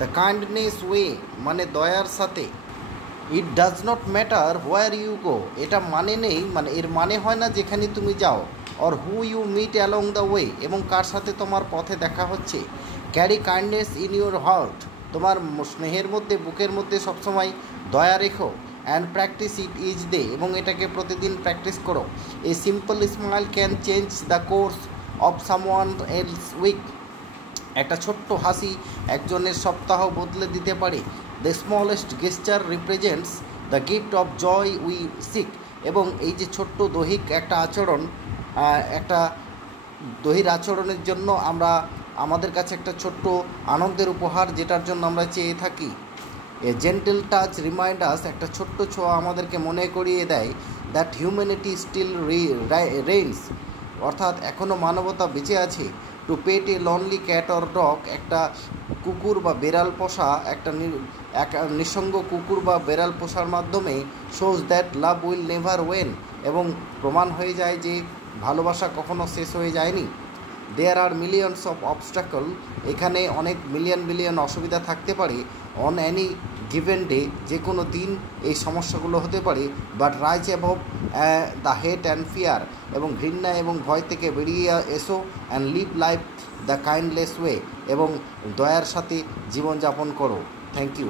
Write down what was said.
The kindness way মানে দয়ার সাথে। It does not matter where you go, এটা মানে নেই, মানে এর মানে হয় না যেখানে তুমি যাও। Or who you meet along the way, এবং কার সাথে তোমার পথে দেখা হচ্ছে। Carry kindness in your heart, তোমার স্নেহের মধ্যে, বুকের মধ্যে সবসময় দয়া রেখো। And practice it is day, এবং এটাকে প্রতিদিন প্র্যাকটিস করো। A simple smile can change the course of someone else week, একটা ছোট্ট হাসি একজনের সপ্তাহ বদলে দিতে পারে। The smallest gesture represents the gift of joy we sick, এবং এই যে ছোট্ট দৈহিক একটা আচরণ, একটা দৈহিক আচরণের জন্য আমরা আমাদের কাছে একটা ছোট্ট আনন্দের উপহার, যেটার জন্য আমরা চেয়ে থাকি। এ জেন্টেল টাচ রিমাইন্ডার্স, একটা ছোট্ট ছোঁয়া আমাদেরকে মনে করিয়ে দেয় দ্যাট হিউম্যানিটি স্টিল রেইনস, অর্থাৎ এখনও মানবতা বেঁচে আছে। To pet a lonely cat or dog, একটা কুকুর বা বেড়াল পোষা, একটা নিঃসঙ্গ কুকুর বা বেড়াল পোষার মাধ্যমে shows that love will never when, এবং প্রমাণ হয়ে যায় যে ভালোবাসা কখনো শেষ হয়ে যায়নি। দেয়ার আর মিলিয়নস অফ অবস্ট্যাকল, এখানে অনেক মিলিয়ন অসুবিধা থাকতে পারে। অন অ্যানি গিভেন ডে, যে কোনো দিন এই সমস্যাগুলো হতে পারে। But rise above the hate and fear, এবং ঘৃণা এবং ভয় থেকে বেরিয়ে এসো। And live life the kindless way, এবং দয়ার সাথে জীবনযাপন করো। Thank you.